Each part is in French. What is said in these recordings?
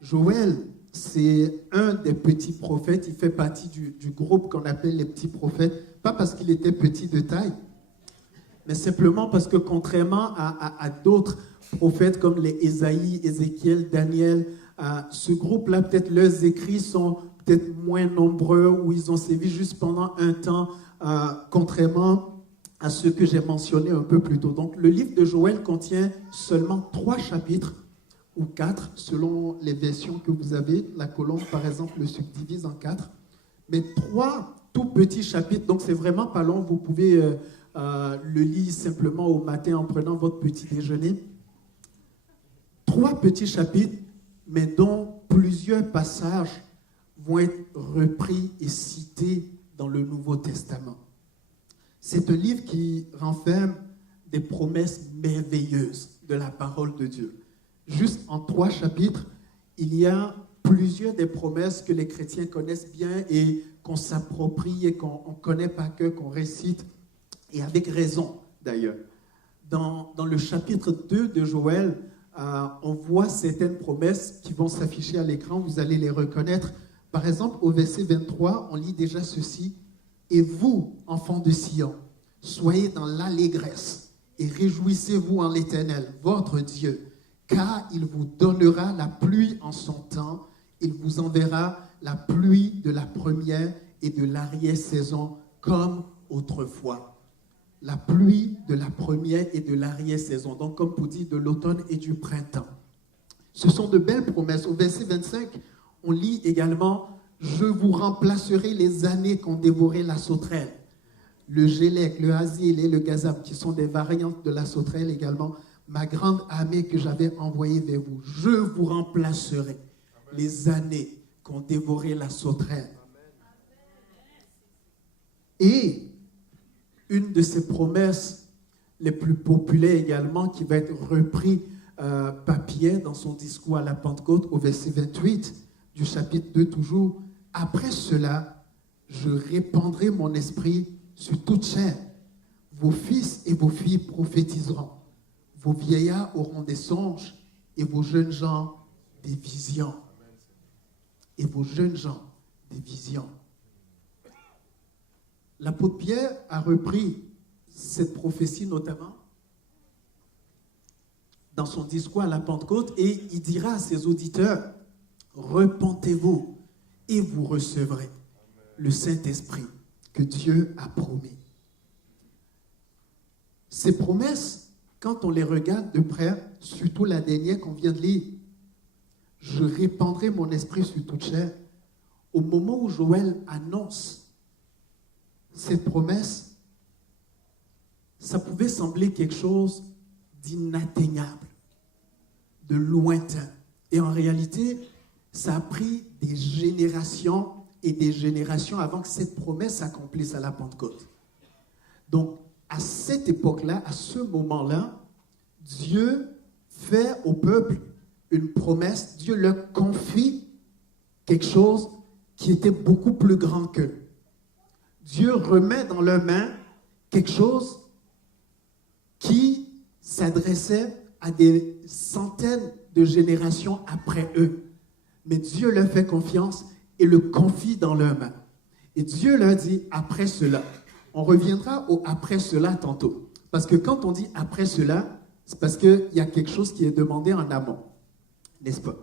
Joël, c'est un des petits prophètes. Il fait partie du groupe qu'on appelle les petits prophètes. Pas parce qu'il était petit de taille, mais simplement parce que contrairement à d'autres prophètes comme les Ésaïe, Ézéchiel, Daniel, ce groupe-là, peut-être leurs écrits sont peut-être moins nombreux ou ils ont sévi juste pendant un temps, contrairement à ceux que j'ai mentionnés un peu plus tôt. Donc, le livre de Joël contient seulement 3 chapitres ou 4, selon les versions que vous avez. La colombe, par exemple, le subdivise en 4. Mais 3 tout petits chapitres, donc c'est vraiment pas long. Vous pouvez le lire simplement au matin en prenant votre petit déjeuner. 3 petits chapitres, mais dont plusieurs passages vont être repris et cités dans le Nouveau Testament. C'est un livre qui renferme des promesses merveilleuses de la parole de Dieu. Juste en 3 chapitres, il y a plusieurs des promesses que les chrétiens connaissent bien et qu'on s'approprie et qu'on connaît par cœur, qu'on récite, et avec raison d'ailleurs. Dans le chapitre 2 de Joël, on voit certaines promesses qui vont s'afficher à l'écran, vous allez les reconnaître. Par exemple, au verset 23, on lit déjà ceci. « Et vous, enfants de Sion, soyez dans l'allégresse et réjouissez-vous en l'Éternel, votre Dieu, car il vous donnera la pluie en son temps, il vous enverra la pluie de la première et de l'arrière-saison comme autrefois. » La pluie de la première et de l'arrière-saison, donc comme pour dire de l'automne et du printemps. Ce sont de belles promesses. Au verset 25, on lit également « Je vous remplacerai les années qu'ont dévoré la sauterelle. » Le gélec, le hasil et le gazam, qui sont des variantes de la sauterelle également, ma grande armée que j'avais envoyée vers vous. Je vous remplacerai les années qu'ont dévoré la sauterelle. Et une de ces promesses les plus populaires également, qui va être repris par Pierre dans son discours à la Pentecôte, au verset 28 du chapitre 2 toujours. « Après cela, je répandrai mon esprit sur toute chair. Vos fils et vos filles prophétiseront. Vos vieillards auront des songes et vos jeunes gens des visions. » Et vos jeunes gens des visions. L'apôtre Pierre a repris cette prophétie notamment dans son discours à la Pentecôte et il dira à ses auditeurs, « Repentez-vous et vous recevrez le Saint-Esprit que Dieu a promis. » Ces promesses, quand on les regarde de près, surtout la dernière qu'on vient de lire, « Je répandrai mon esprit sur toute chair », au moment où Joël annonce cette promesse, ça pouvait sembler quelque chose d'inatteignable, de lointain. Et en réalité, ça a pris des générations et des générations avant que cette promesse s'accomplisse à la Pentecôte. Donc, à cette époque-là, à ce moment-là, Dieu fait au peuple une promesse, Dieu leur confie quelque chose qui était beaucoup plus grand qu'eux. Dieu remet dans leurs mains quelque chose qui s'adressait à des centaines de générations après eux. Mais Dieu leur fait confiance et le confie dans leurs mains. Et Dieu leur dit, après cela, on reviendra au après cela tantôt. Parce que quand on dit après cela, c'est parce qu'il y a quelque chose qui est demandé en amont. N'est-ce pas?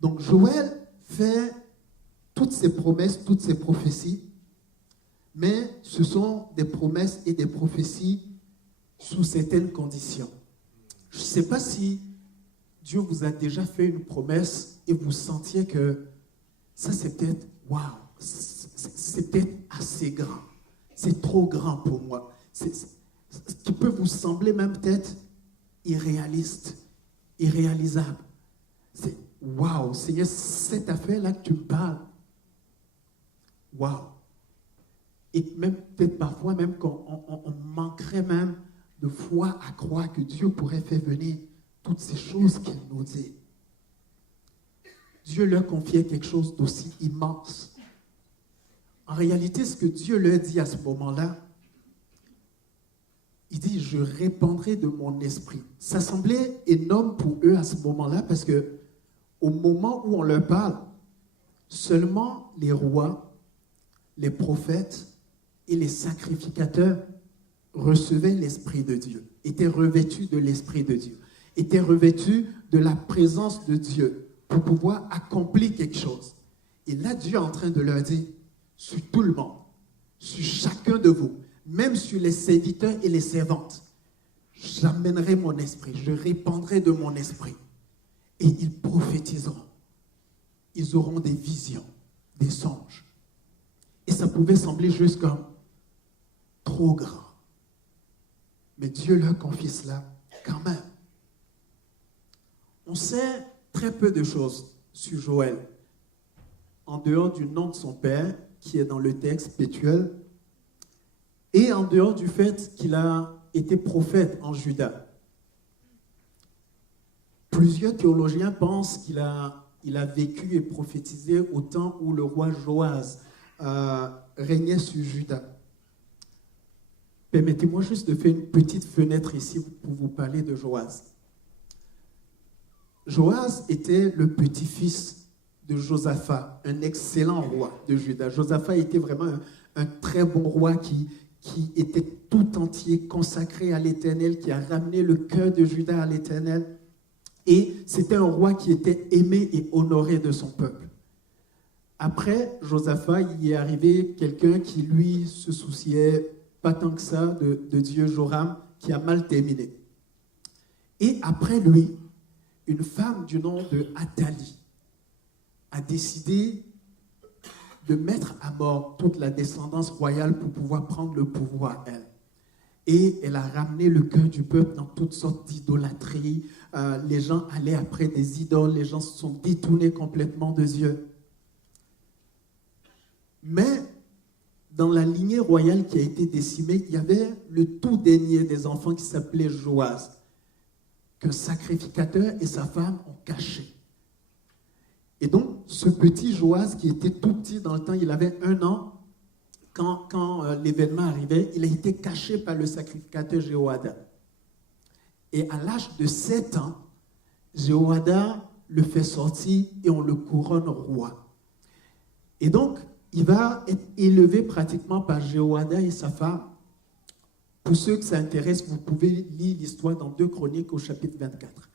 Donc Joël fait toutes ces promesses, toutes ces prophéties, mais ce sont des promesses et des prophéties sous certaines conditions. Je ne sais pas si Dieu vous a déjà fait une promesse et vous sentiez que ça c'est peut-être, waouh, c'est peut-être assez grand. C'est trop grand pour moi. Ce qui peut vous sembler même peut-être irréaliste, irréalisable. C'est waouh, Seigneur, cette affaire-là que tu me parles, waouh. Et même peut-être parfois même qu'on manquerait même de foi à croire que Dieu pourrait faire venir toutes ces choses qu'il nous dit. Dieu leur confiait quelque chose d'aussi immense. En réalité, ce que Dieu leur dit à ce moment-là, il dit, je répandrai de mon esprit. Ça semblait énorme pour eux à ce moment-là parce que, au moment où on leur parle, seulement les rois, les prophètes et les sacrificateurs recevaient l'Esprit de Dieu, étaient revêtus de l'Esprit de Dieu, étaient revêtus de la présence de Dieu pour pouvoir accomplir quelque chose. Et là, Dieu est en train de leur dire, sur tout le monde, sur chacun de vous, même sur les serviteurs et les servantes, j'amènerai mon esprit, je répandrai de mon esprit. Et ils prophétiseront. Ils auront des visions, des songes. Et ça pouvait sembler juste comme trop grand. Mais Dieu leur confie cela quand même. On sait très peu de choses sur Joël, en dehors du nom de son père, qui est dans le texte Pétuel, et en dehors du fait qu'il a été prophète en Juda. Plusieurs théologiens pensent qu'il a vécu et prophétisé au temps où le roi Joas régnait sur Juda. Permettez-moi juste de faire une petite fenêtre ici pour vous parler de Joas. Joas était le petit-fils de Josaphat, un excellent roi de Juda. Josaphat était vraiment un très bon roi qui était tout entier consacré à l'Éternel, qui a ramené le cœur de Juda à l'Éternel. Et c'était un roi qui était aimé et honoré de son peuple. Après Josaphat, il est arrivé quelqu'un qui, lui, se souciait pas tant que ça de Dieu, Joram, qui a mal terminé. Et après lui, une femme du nom de Athalie a décidé de mettre à mort toute la descendance royale pour pouvoir prendre le pouvoir, elle. Et elle a ramené le cœur du peuple dans toutes sortes d'idolâtries. Les gens allaient après des idoles, les gens se sont détournés complètement de Dieu. Mais dans la lignée royale qui a été décimée, il y avait le tout dernier des enfants qui s'appelait Joas, qu'un sacrificateur et sa femme ont caché. Et donc, ce petit Joas qui était tout petit dans le temps, il avait 1 an, quand l'événement arrivait, il a été caché par le sacrificateur Jéhoïada. Et à l'âge de 7 ans, Jéhoïada le fait sortir et on le couronne roi. Et donc, il va être élevé pratiquement par Jéhoïada et sa femme. Pour ceux que ça intéresse, vous pouvez lire l'histoire dans 2 Chroniques au chapitre 24.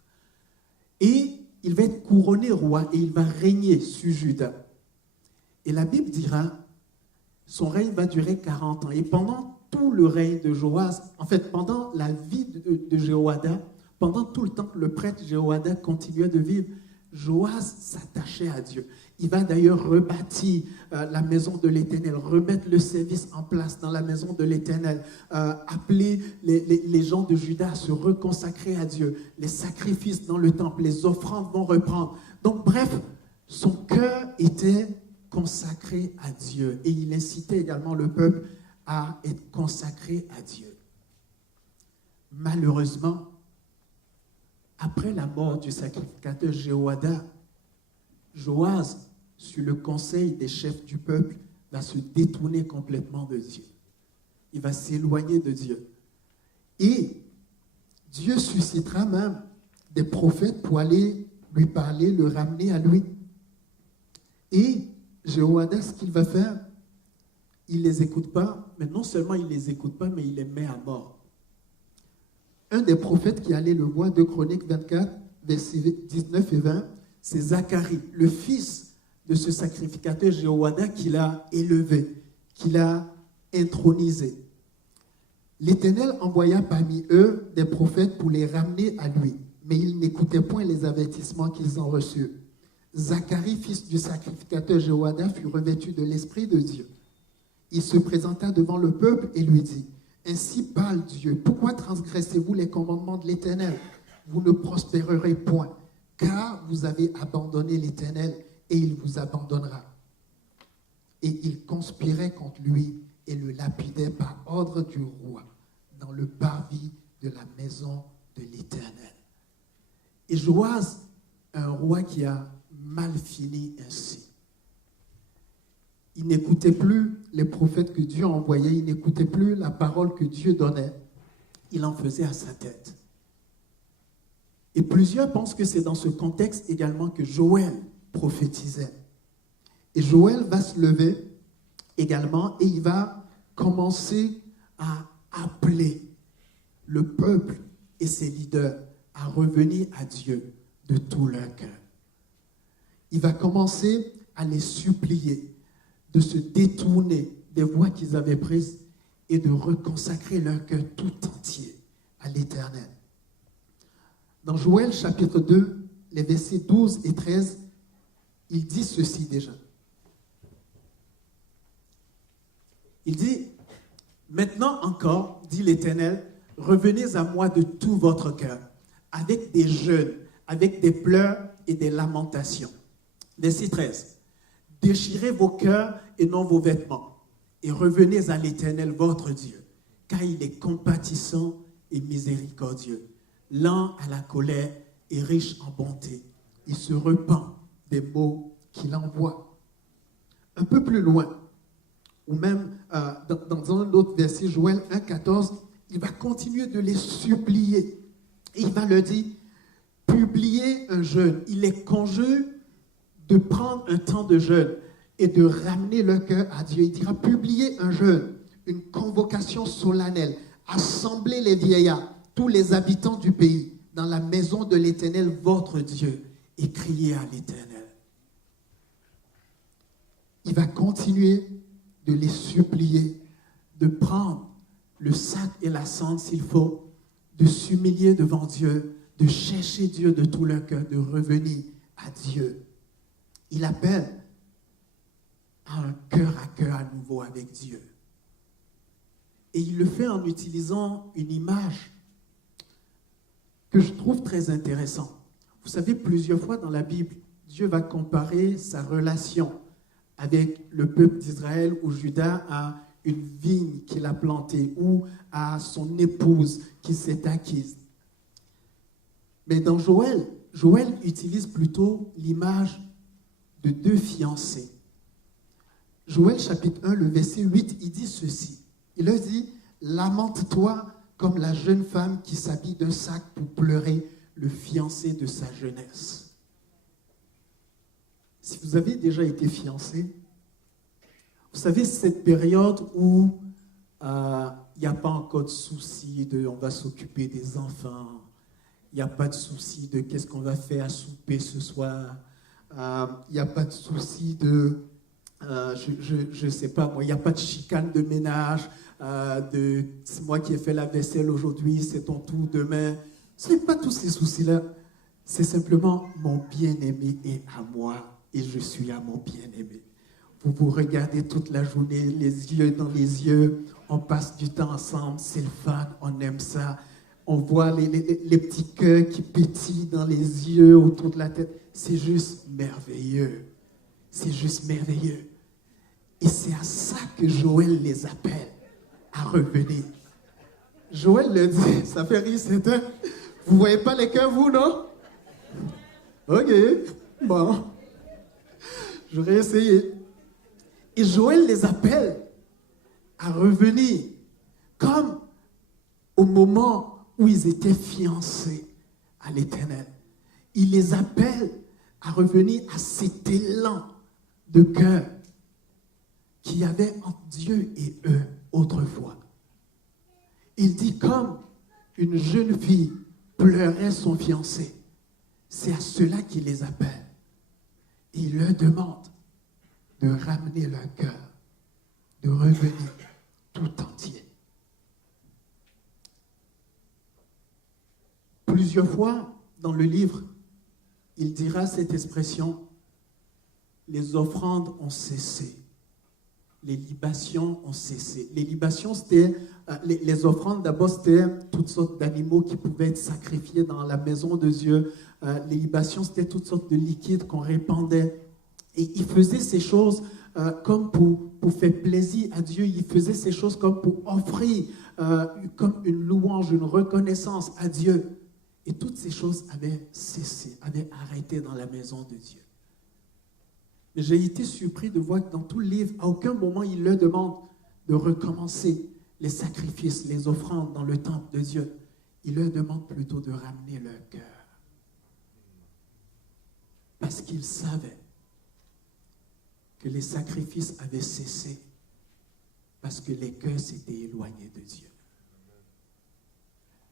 Et il va être couronné roi et il va régner sur Juda. Et la Bible dira, son règne va durer 40 ans. Et pendant tout le règne de Joas, en fait, pendant la vie de Jéhoïada, pendant tout le temps que le prêtre Jéhoïada continuait de vivre, Joas s'attachait à Dieu. Il va d'ailleurs rebâtir la maison de l'Éternel, remettre le service en place dans la maison de l'Éternel, appeler les gens de Juda à se reconsacrer à Dieu. Les sacrifices dans le temple, les offrandes vont reprendre. Donc bref, son cœur était consacré à Dieu et il incitait également le peuple à être consacré à Dieu. Malheureusement, après la mort du sacrificateur Jéhoïada, Joas, sur le conseil des chefs du peuple, va se détourner complètement de Dieu. Il va s'éloigner de Dieu. Et Dieu suscitera même des prophètes pour aller lui parler, le ramener à lui. Et Jéhoïada, ce qu'il va faire, il ne les écoute pas, mais non seulement il ne les écoute pas, mais il les met à mort. Un des prophètes qui allait le voir, 2 Chroniques 24, versets 19 et 20, c'est Zacharie, le fils de ce sacrificateur Jéhoïada qu'il a élevé, qu'il a intronisé. L'Éternel envoya parmi eux des prophètes pour les ramener à lui, mais ils n'écoutaient point les avertissements qu'ils ont reçus. Zacharie, fils du sacrificateur Jéhoïada, fut revêtu de l'Esprit de Dieu. Il se présenta devant le peuple et lui dit, « Ainsi parle Dieu, pourquoi transgressez-vous les commandements de l'Éternel? Vous ne prospérerez point, car vous avez abandonné l'Éternel et il vous abandonnera. » Et il conspirait contre lui et le lapidait par ordre du roi dans le parvis de la maison de l'Éternel. Et Joas, un roi qui a mal fini ainsi. Il n'écoutait plus les prophètes que Dieu envoyait, il n'écoutait plus la parole que Dieu donnait. Il en faisait à sa tête. Et plusieurs pensent que c'est dans ce contexte également que Joël prophétisait. Et Joël va se lever également et il va commencer à appeler le peuple et ses leaders à revenir à Dieu de tout leur cœur. Il va commencer à les supplier de se détourner des voies qu'ils avaient prises et de reconsacrer leur cœur tout entier à l'Éternel. Dans Joël chapitre 2, les versets 12 et 13, il dit ceci déjà. Il dit, « Maintenant encore, dit l'Éternel, revenez à moi de tout votre cœur, avec des jeûnes, avec des pleurs et des lamentations. » Verset 13. « Déchirez vos cœurs et non vos vêtements, et revenez à l'Éternel votre Dieu, car il est compatissant et miséricordieux, lent à la colère et riche en bonté. Il se repent des maux qu'il envoie. » Un peu plus loin, ou même dans un autre verset, Joël 1,14, il va continuer de les supplier. Et il va leur dire, publiez un jeûne. Il les conjure de prendre un temps de jeûne et de ramener leur cœur à Dieu. Il dira, publiez un jeûne, une convocation solennelle, assemblez les vieillards, tous les habitants du pays, dans la maison de l'Éternel, votre Dieu, et criez à l'Éternel. Il va continuer de les supplier, de prendre le sac et la cendre s'il faut, de s'humilier devant Dieu, de chercher Dieu de tout leur cœur, de revenir à Dieu. Il appelle à un cœur à cœur à nouveau avec Dieu. Et il le fait en utilisant une image que je trouve très intéressante. Vous savez, plusieurs fois dans la Bible, Dieu va comparer sa relation avec le peuple d'Israël ou Juda à une vigne qu'il a plantée ou à son épouse qui s'est acquise. Mais dans Joël, Joël utilise plutôt l'image de deux fiancés. Joël chapitre 1, le verset 8, il dit ceci. Il leur dit, « Lamente-toi comme la jeune femme qui s'habille d'un sac pour pleurer le fiancé de sa jeunesse. » Si vous avez déjà été fiancé, vous savez, cette période où il n'y a pas encore de souci de on va s'occuper des enfants, il n'y a pas de souci de qu'est-ce qu'on va faire à souper ce soir, il n'y a pas de souci de, je ne sais pas moi, il n'y a pas de chicane de ménage, de c'est moi qui ai fait la vaisselle aujourd'hui, c'est ton tour demain. Ce n'est pas tous ces soucis-là, c'est simplement mon bien-aimé est à moi et je suis à mon bien-aimé. Vous vous regardez toute la journée, les yeux dans les yeux, on passe du temps ensemble, c'est le fun, on aime ça. On voit les petits cœurs qui pétillent dans les yeux, autour de la tête. C'est juste merveilleux. C'est juste merveilleux. Et c'est à ça que Joël les appelle à revenir. Joël le dit, ça fait rire, c'est un... Vous ne voyez pas les cœurs, vous, non? Ok, bon. J'aurais essayé. Et Joël les appelle à revenir comme au moment où ils étaient fiancés à l'Éternel. Il les appelle à revenir à cet élan de cœur qu'il y avait entre Dieu et eux autrefois. Il dit comme une jeune fille pleurait son fiancé. C'est à cela qu'il les appelle. Et il leur demande de ramener leur cœur, de revenir tout entier. Plusieurs fois dans le livre, il dira cette expression, les offrandes ont cessé, les libations ont cessé. Les libations, c'était, les offrandes d'abord, c'était toutes sortes d'animaux qui pouvaient être sacrifiés dans la maison de Dieu. Les libations, c'était toutes sortes de liquides qu'on répandait. Et il faisait ces choses comme pour faire plaisir à Dieu. Il faisait ces choses comme pour offrir comme une louange, une reconnaissance à Dieu. Et toutes ces choses avaient cessé, avaient arrêté dans la maison de Dieu. Mais j'ai été surpris de voir que dans tout le livre, à aucun moment il leur demande de recommencer les sacrifices, les offrandes dans le temple de Dieu. Il leur demande plutôt de ramener leur cœur. Parce qu'ils savaient que les sacrifices avaient cessé, parce que les cœurs s'étaient éloignés de Dieu.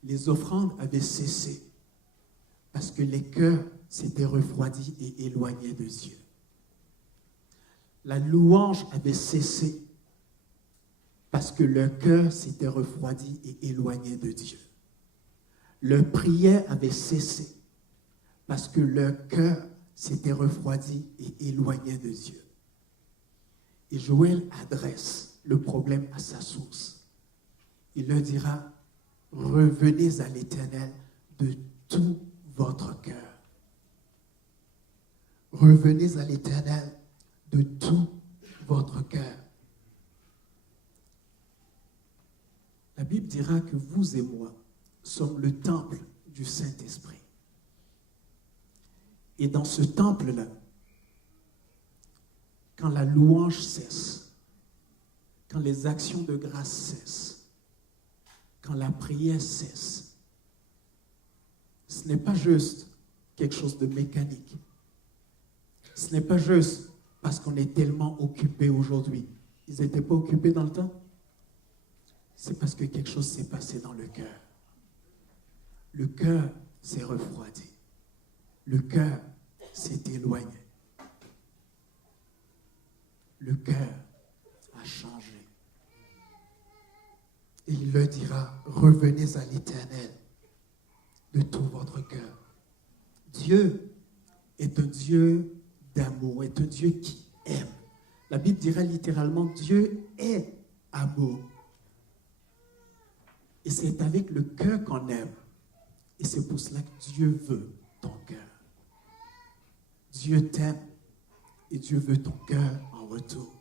Les offrandes avaient cessé, parce que les cœurs s'étaient refroidis et éloignés de Dieu. La louange avait cessé, parce que leur cœur s'était refroidi et éloigné de Dieu. Leur prière avait cessé, parce que leur cœur s'était refroidi et éloigné de Dieu. Et Joël adresse le problème à sa source. Il leur dira, revenez à l'Éternel de tout votre cœur. Revenez à l'Éternel de tout votre cœur. La Bible dira que vous et moi sommes le temple du Saint-Esprit. Et dans ce temple-là, quand la louange cesse, quand les actions de grâce cessent, quand la prière cesse, ce n'est pas juste quelque chose de mécanique. Ce n'est pas juste parce qu'on est tellement occupé aujourd'hui. Ils n'étaient pas occupés dans le temps. C'est parce que quelque chose s'est passé dans le cœur. Le cœur s'est refroidi. Le cœur s'est éloigné. Le cœur a changé. Et il leur dira, revenez à l'Éternel de tout votre cœur. Dieu est un Dieu d'amour, est un Dieu qui aime. La Bible dirait littéralement, Dieu est amour. Et c'est avec le cœur qu'on aime. Et c'est pour cela que Dieu veut ton cœur. Dieu t'aime et Dieu veut ton cœur en retour.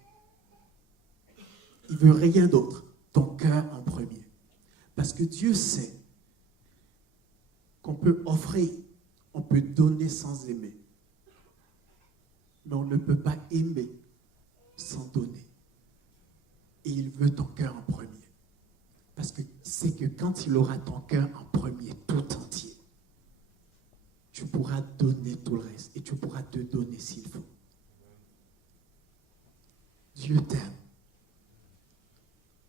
Il ne veut rien d'autre, ton cœur en premier. Parce que Dieu sait qu'on peut offrir, on peut donner sans aimer. Mais on ne peut pas aimer sans donner. Et il veut ton cœur en premier. Parce que c'est que quand il aura ton cœur en premier, tout entier, tu pourras donner tout le reste et tu pourras te donner s'il faut. Dieu t'aime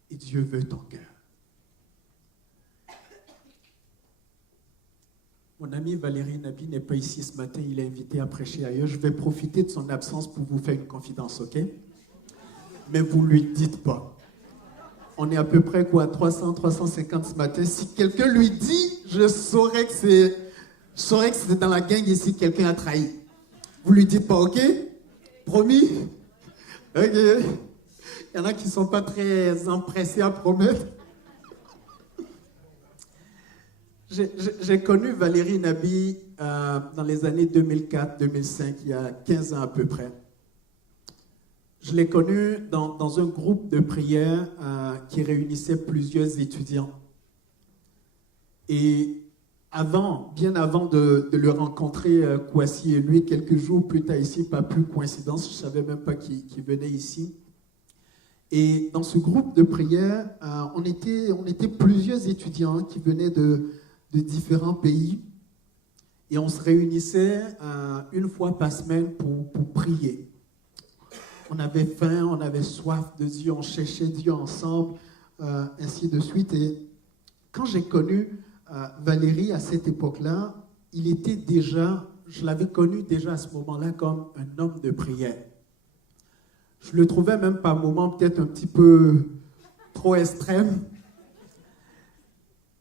et Dieu veut ton cœur. Mon ami Valérie Nabi n'est pas ici ce matin, il est invité à prêcher ailleurs. Je vais profiter de son absence pour vous faire une confidence, ok? Mais vous ne lui dites pas. On est à peu près quoi, 300, 350 ce matin. Si quelqu'un lui dit, je saurais que c'est dans la gang ici que quelqu'un a trahi. Vous lui dites pas, ok? Promis? Ok. Il y en a qui ne sont pas très empressés à promettre. J'ai connu Valérie Nabi dans les années 2004-2005, il y a 15 ans à peu près. Je l'ai connue dans un groupe de prière qui réunissait plusieurs étudiants. Et bien avant de le rencontrer, Kwasi et lui, quelques jours plus tard ici, pas plus coïncidence, je ne savais même pas qu'il venait ici. Et dans ce groupe de prière, on était plusieurs étudiants qui venaient de différents pays. Et on se réunissait une fois par semaine pour prier. On avait faim, on avait soif de Dieu, on cherchait Dieu ensemble, ainsi de suite. Et quand j'ai connu Valérie à cette époque-là, je l'avais connu déjà à ce moment-là comme un homme de prière. Je le trouvais même par moments peut-être un petit peu trop extrême.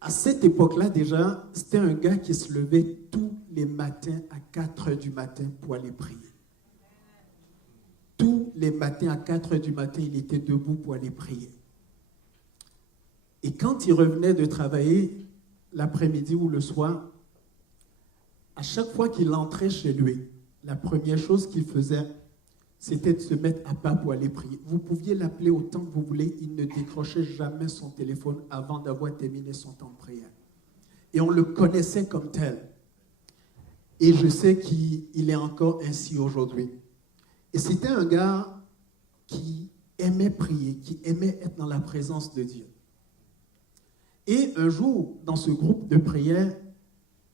À cette époque-là déjà, c'était un gars qui se levait tous les matins à 4 heures du matin pour aller prier. Tous les matins à 4 heures du matin, il était debout pour aller prier. Et quand il revenait de travailler, l'après-midi ou le soir, à chaque fois qu'il entrait chez lui, la première chose qu'il faisait, c'était de se mettre à pas pour aller prier. Vous pouviez l'appeler autant que vous voulez, il ne décrochait jamais son téléphone avant d'avoir terminé son temps de prière. Et on le connaissait comme tel. Et je sais qu'il est encore ainsi aujourd'hui. Et c'était un gars qui aimait prier, qui aimait être dans la présence de Dieu. Et un jour, dans ce groupe de prière,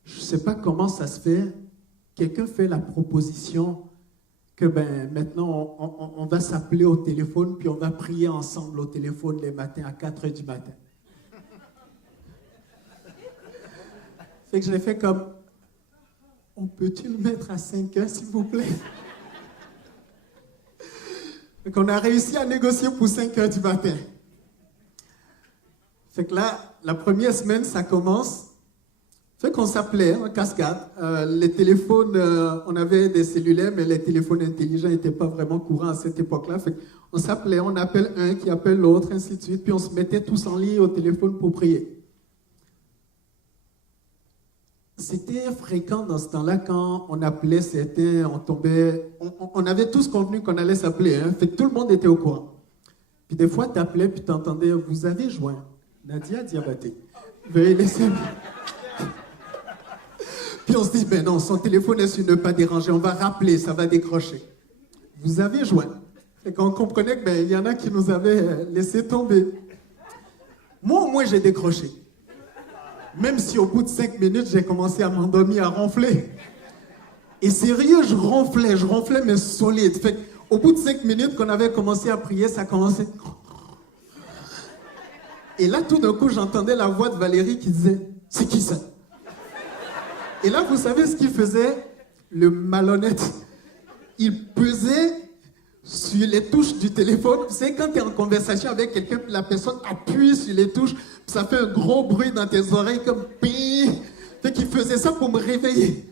je ne sais pas comment ça se fait, quelqu'un fait la proposition que maintenant on va s'appeler au téléphone puis on va prier ensemble au téléphone les matins à 4 heures du matin. Fait que je l'ai fait comme, on peut-tu le mettre à 5 heures s'il vous plaît? Fait qu'on a réussi à négocier pour 5 heures du matin. Fait que là, la première semaine, ça commence. Fait qu'on s'appelait en cascade. Les téléphones, on avait des cellulaires, mais les téléphones intelligents n'étaient pas vraiment courants à cette époque-là. Fait qu'on s'appelait, on appelle un qui appelle l'autre, ainsi de suite. Puis on se mettait tous en ligne au téléphone pour prier. C'était fréquent dans ce temps-là quand on appelait certains, on tombait... On avait tous convenu qu'on allait s'appeler. Hein, fait que tout le monde était au courant. Puis des fois, tu appelais, puis tu entendais, vous avez joint Nadia Diabaté. Veuillez laisser... Puis on se dit, ben non, son téléphone est sur ne pas déranger, on va rappeler, ça va décrocher. Vous avez joint. Et qu'on comprenait qu'il y en a qui nous avaient laissé tomber. Moi, au moins, j'ai décroché. Même si au bout de 5 minutes, j'ai commencé à m'endormir, à ronfler. Et sérieux, je ronflais, mais solide. Fait qu'au bout de 5 minutes qu'on avait commencé à prier, ça commençait... Et là, tout d'un coup, j'entendais la voix de Valérie qui disait, c'est qui ça? Et là, vous savez ce qu'il faisait? Le malhonnête. Il pesait sur les touches du téléphone. Vous savez, quand tu es en conversation avec quelqu'un, la personne appuie sur les touches, ça fait un gros bruit dans tes oreilles comme ping. Fait qu'il faisait ça pour me réveiller.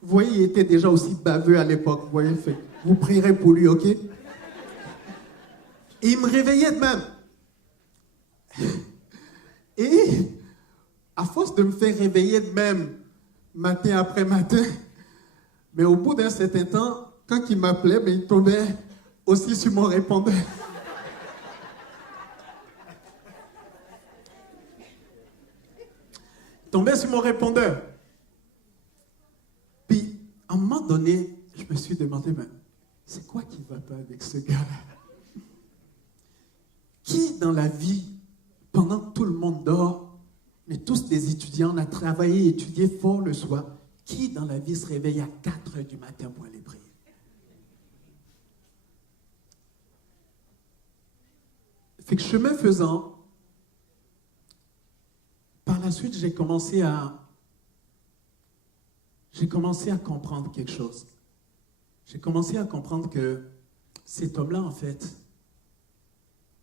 Vous voyez, il était déjà aussi baveux à l'époque. Vous voyez, fait, vous prierez pour lui, ok? Et il me réveillait de même. Et à force de me faire réveiller de même, matin après matin, mais au bout d'un certain temps, quand il m'appelait, il tombait aussi sur mon répondeur. Il tombait sur mon répondeur. Puis, à un moment donné, je me suis demandé, mais c'est quoi qui ne va pas avec ce gars-là? Qui dans la vie, pendant que tout le monde dort, mais tous des étudiants, on a travaillé et étudié fort le soir. Qui dans la vie se réveille à 4 heures du matin pour aller prier? Fait que chemin faisant, par la suite, j'ai commencé à comprendre quelque chose. J'ai commencé à comprendre que cet homme-là, en fait,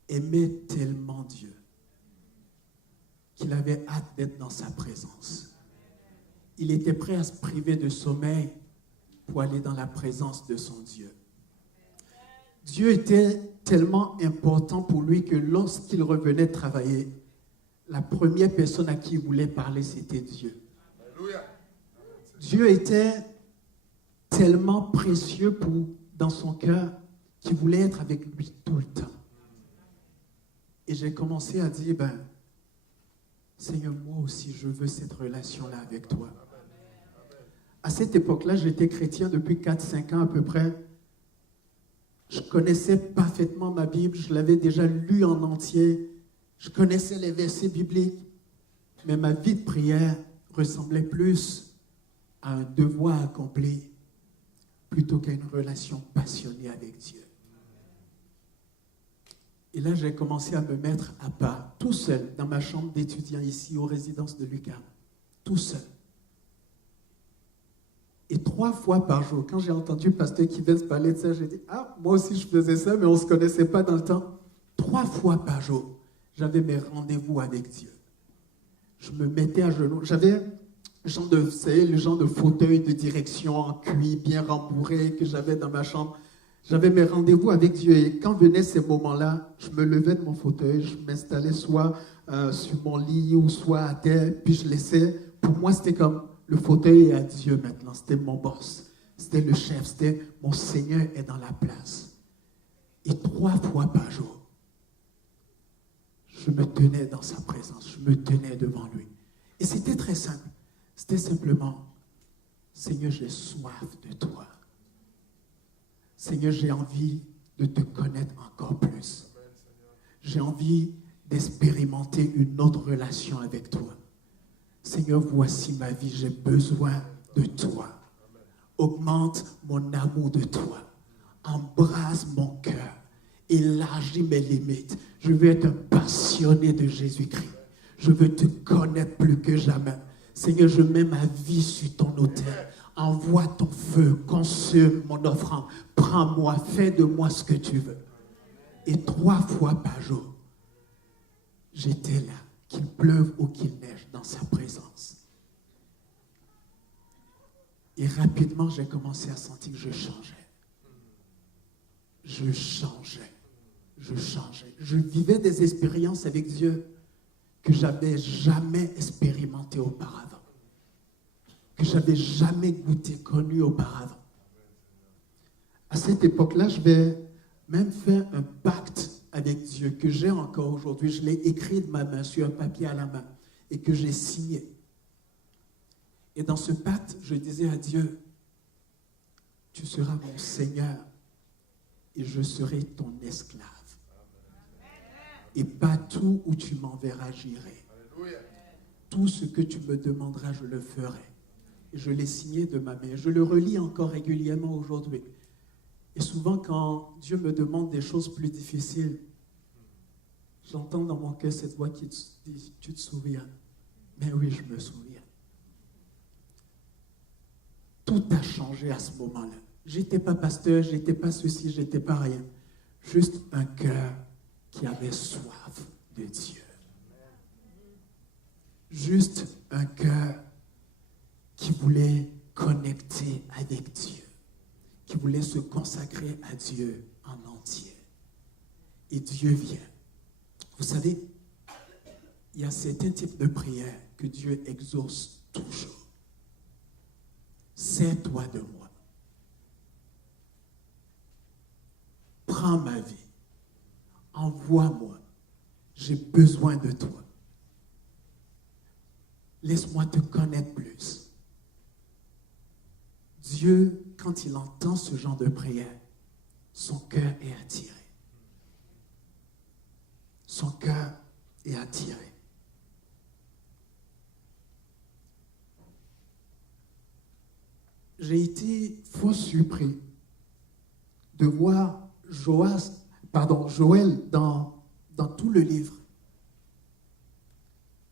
aimait tellement Dieu qu'il avait hâte d'être dans sa présence. Il était prêt à se priver de sommeil pour aller dans la présence de son Dieu. Dieu était tellement important pour lui que lorsqu'il revenait travailler, la première personne à qui il voulait parler, c'était Dieu. Alléluia. Dieu était tellement précieux dans son cœur qu'il voulait être avec lui tout le temps. Et j'ai commencé à dire, Seigneur, moi aussi, je veux cette relation-là avec toi. À cette époque-là, j'étais chrétien depuis 4-5 ans à peu près. Je connaissais parfaitement ma Bible, je l'avais déjà lue en entier. Je connaissais les versets bibliques. Mais ma vie de prière ressemblait plus à un devoir accompli plutôt qu'à une relation passionnée avec Dieu. Et là, j'ai commencé à me mettre à part, tout seul, dans ma chambre d'étudiant ici, aux résidences de l'UQAM. Tout seul. Et 3 fois par jour, quand j'ai entendu Pasteur Kivens parler de ça, j'ai dit, moi aussi je faisais ça, mais on ne se connaissait pas dans le temps. 3 fois par jour, j'avais mes rendez-vous avec Dieu. Je me mettais à genoux. J'avais le genre de fauteuil de direction en cuir bien rembourré que j'avais dans ma chambre. J'avais mes rendez-vous avec Dieu et quand venaient ces moments-là, je me levais de mon fauteuil, je m'installais soit sur mon lit ou soit à terre, puis je laissais. Pour moi, c'était comme le fauteuil est à Dieu maintenant, c'était mon boss, c'était le chef, c'était mon Seigneur est dans la place. Et 3 fois par jour, je me tenais dans sa présence, je me tenais devant lui. Et c'était très simple, c'était simplement, Seigneur, j'ai soif de toi. Seigneur, j'ai envie de te connaître encore plus. J'ai envie d'expérimenter une autre relation avec toi. Seigneur, voici ma vie, j'ai besoin de toi. Augmente mon amour de toi. Embrasse mon cœur. Élargis mes limites. Je veux être un passionné de Jésus-Christ. Je veux te connaître plus que jamais. Seigneur, je mets ma vie sur ton autel. Envoie ton feu, consume mon offrande. Prends-moi, fais de moi ce que tu veux. Et 3 fois par jour, j'étais là, qu'il pleuve ou qu'il neige, dans sa présence. Et rapidement, j'ai commencé à sentir que je changeais. Je changeais. Je changeais. Je vivais des expériences avec Dieu que je n'avais jamais expérimentées auparavant. Que je n'avais jamais goûté, connu auparavant. À cette époque-là, je vais même faire un pacte avec Dieu que j'ai encore aujourd'hui. Je l'ai écrit de ma main sur un papier à la main et que j'ai signé. Et dans ce pacte, je disais à Dieu, tu seras mon Seigneur et je serai ton esclave. Et partout où tu m'enverras, j'irai. Tout ce que tu me demanderas, je le ferai. Et je l'ai signé de ma main. Je le relis encore régulièrement aujourd'hui. Et souvent, quand Dieu me demande des choses plus difficiles, j'entends dans mon cœur cette voix qui dit, tu te souviens? Mais oui, je me souviens. Tout a changé à ce moment-là. Je n'étais pas pasteur, je n'étais pas ceci, je n'étais pas rien. Juste un cœur qui avait soif de Dieu. Juste un cœur qui voulait connecter avec Dieu, qui voulait se consacrer à Dieu en entier. Et Dieu vient. Vous savez, il y a certains types de prières que Dieu exauce toujours. Sers-toi de moi. Prends ma vie. Envoie-moi. J'ai besoin de toi. Laisse-moi te connaître plus. Dieu, quand il entend ce genre de prière, son cœur est attiré. Son cœur est attiré. J'ai été fort surpris de voir Joël dans tout le livre.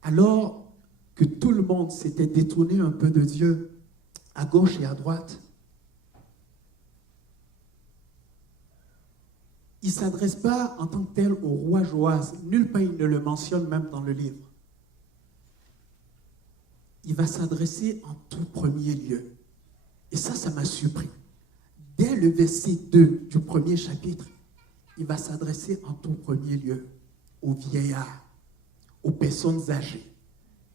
Alors que tout le monde s'était détourné un peu de Dieu, à gauche et à droite, il ne s'adresse pas en tant que tel au roi Joas. Nulle part il ne le mentionne même dans le livre. Il va s'adresser en tout premier lieu. Et ça m'a surpris. Dès le verset 2 du premier chapitre, il va s'adresser en tout premier lieu aux vieillards, aux personnes âgées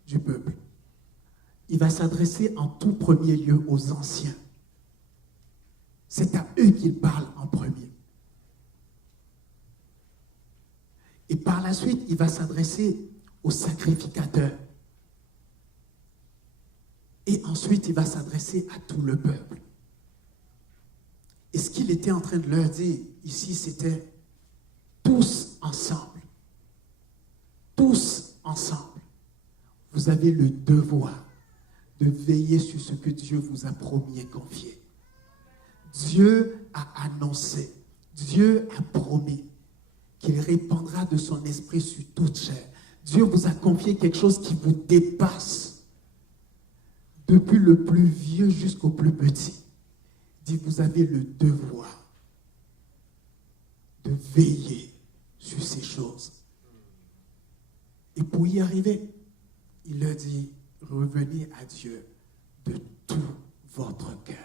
du peuple. Il va s'adresser en tout premier lieu aux anciens. C'est à eux qu'il parle en premier. Et par la suite, il va s'adresser aux sacrificateurs. Et ensuite, il va s'adresser à tout le peuple. Et ce qu'il était en train de leur dire ici, c'était tous ensemble. Tous ensemble. Vous avez le devoir de veiller sur ce que Dieu vous a promis et confié. Dieu a annoncé, Dieu a promis qu'il répandra de son esprit sur toute chair. Dieu vous a confié quelque chose qui vous dépasse, depuis le plus vieux jusqu'au plus petit. Il dit, vous avez le devoir de veiller sur ces choses. Et pour y arriver, il leur dit, revenez à Dieu de tout votre cœur.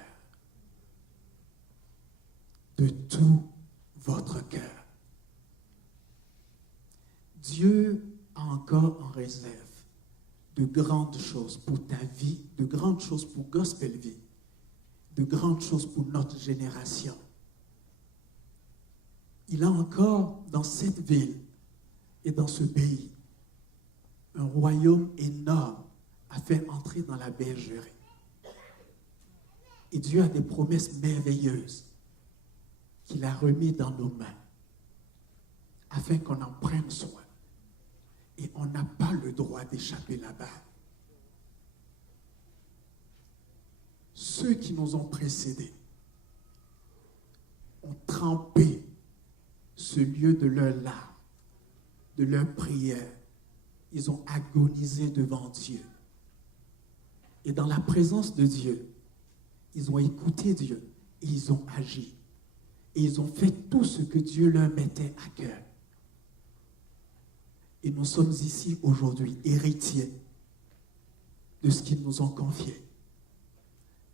De tout votre cœur. Dieu a encore en réserve de grandes choses pour ta vie, de grandes choses pour Gospel Vie, de grandes choses pour notre génération. Il a encore dans cette ville et dans ce pays un royaume énorme à faire entrer dans la bergerie. Et Dieu a des promesses merveilleuses qu'il a remises dans nos mains afin qu'on en prenne soin. Et on n'a pas le droit d'échapper là-bas. ceux qui nous ont précédés ont trempé ce lieu de leur larmes, de leur prière. Ils ont agonisé devant Dieu. Et dans la présence de Dieu, ils ont écouté Dieu et ils ont agi. Et ils ont fait tout ce que Dieu leur mettait à cœur. Et nous sommes ici aujourd'hui, héritiers de ce qu'ils nous ont confié.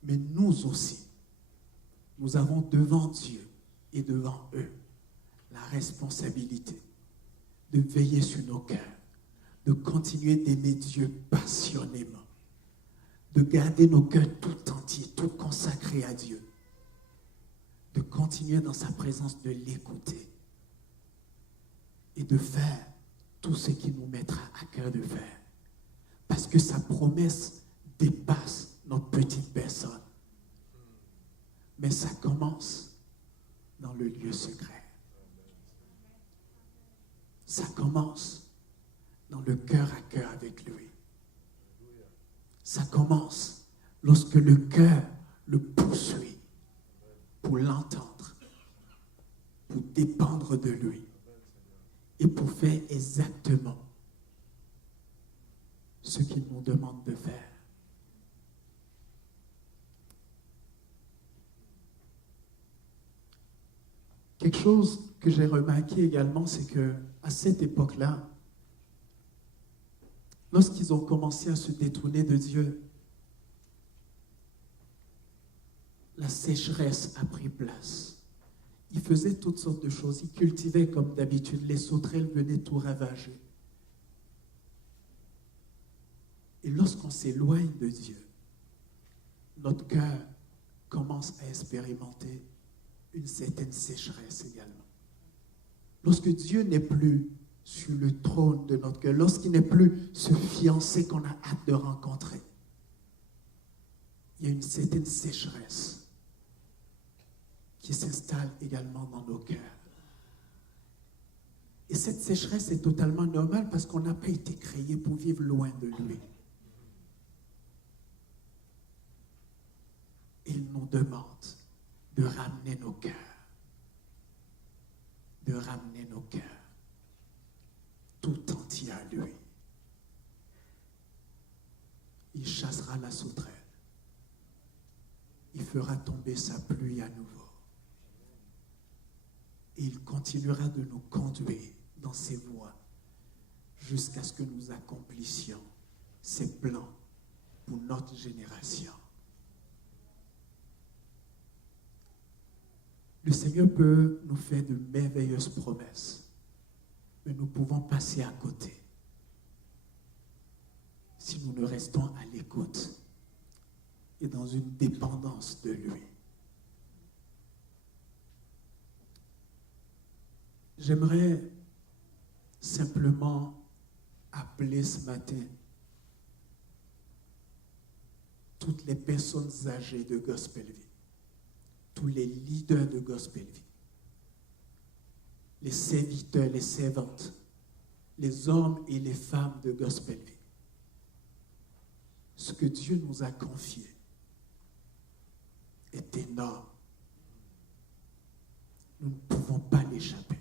Mais nous aussi, nous avons devant Dieu et devant eux la responsabilité de veiller sur nos cœurs, de continuer d'aimer Dieu passionnément, de garder nos cœurs tout entiers, tout consacrés à Dieu, de continuer dans sa présence, de l'écouter et de faire tout ce qu'il nous mettra à cœur de faire. Parce que sa promesse dépasse notre petite personne. Mais ça commence dans le lieu secret. Ça commence dans le cœur à cœur avec lui. Ça commence lorsque le cœur le poursuit pour l'entendre, pour dépendre de lui et pour faire exactement ce qu'il nous demande de faire. Quelque chose que j'ai remarqué également, c'est que à cette époque-là, lorsqu'ils ont commencé à se détourner de Dieu, la sécheresse a pris place. Ils faisaient toutes sortes de choses. Ils cultivaient comme d'habitude. Les sauterelles venaient tout ravager. Et lorsqu'on s'éloigne de Dieu, notre cœur commence à expérimenter une certaine sécheresse également. Lorsque Dieu n'est plus sur le trône de notre cœur, lorsqu'il n'est plus ce fiancé qu'on a hâte de rencontrer, il y a une certaine sécheresse qui s'installe également dans nos cœurs. Et cette sécheresse est totalement normale parce qu'on n'a pas été créé pour vivre loin de lui. Il nous demande de ramener nos cœurs, de ramener nos cœurs tout entiers à lui. Il chassera la sauterelle. Il fera tomber sa pluie à nouveau. Et il continuera de nous conduire dans ses voies jusqu'à ce que nous accomplissions ses plans pour notre génération. Le Seigneur peut nous faire de merveilleuses promesses, mais nous pouvons passer à côté si nous ne restons à l'écoute et dans une dépendance de lui. J'aimerais simplement appeler ce matin toutes les personnes âgées de Gospel Vie, tous les leaders de Gospel Vie, les serviteurs, les servantes, les hommes et les femmes de Gospel Vie. Ce que Dieu nous a confié est énorme. Nous ne pouvons pas l'échapper.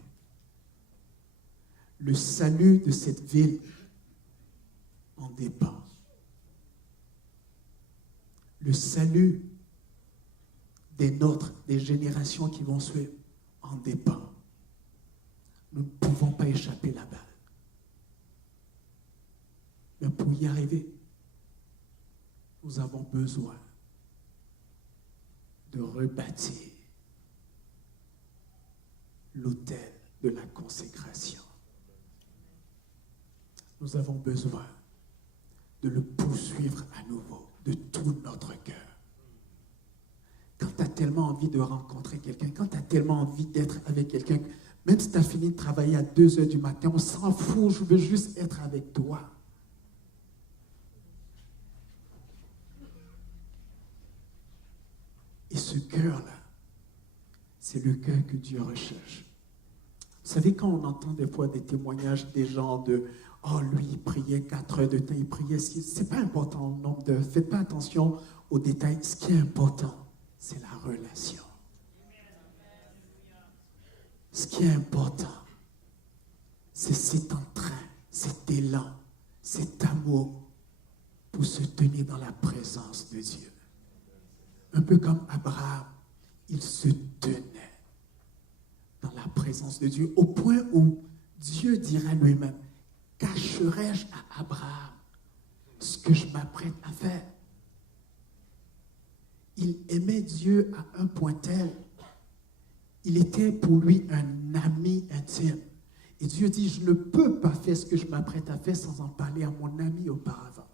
Le salut de cette ville en dépend. Le salut des nôtres, des générations qui vont suivre, en dépend. Nous ne pouvons pas échapper la balle. Mais pour y arriver, nous avons besoin de rebâtir l'autel de la consécration. Nous avons besoin de le poursuivre à nouveau, de tout notre cœur. Quand tu as tellement envie de rencontrer quelqu'un, quand tu as tellement envie d'être avec quelqu'un, même si tu as fini de travailler à 2 heures du matin, on s'en fout, je veux juste être avec toi. Et ce cœur-là, c'est le cœur que Dieu recherche. Vous savez, quand on entend des fois des témoignages des gens de oh, lui, il priait 4 heures de temps, il priait 6. C'est pas important le nombre d'heures. Faites pas attention aux détails. Ce qui est important, c'est la relation. Ce qui est important, c'est cet entrain, cet élan, cet amour pour se tenir dans la présence de Dieu. Un peu comme Abraham, il se tenait dans la présence de Dieu, au point où Dieu dirait lui-même, cacherai-je à Abraham ce que je m'apprête à faire? Il aimait Dieu à un point tel, il était pour lui un ami intime. Et Dieu dit, je ne peux pas faire ce que je m'apprête à faire sans en parler à mon ami auparavant.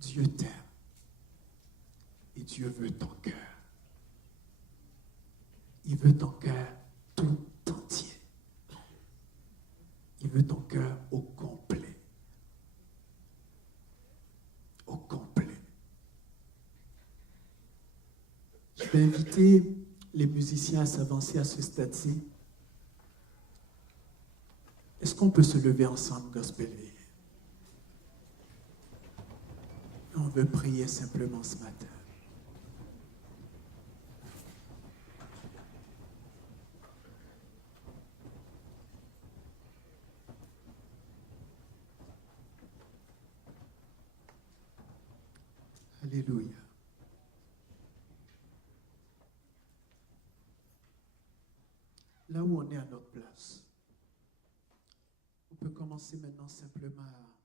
Dieu t'aime et Dieu veut ton cœur. Il veut ton cœur tout entier. Il veut ton cœur au complet. Au complet. Je vais inviter les musiciens à s'avancer à ce stade-ci. Est-ce qu'on peut se lever ensemble, Gospelville? On veut prier simplement ce matin. Alléluia. Là où on est à notre place, on peut commencer maintenant simplement à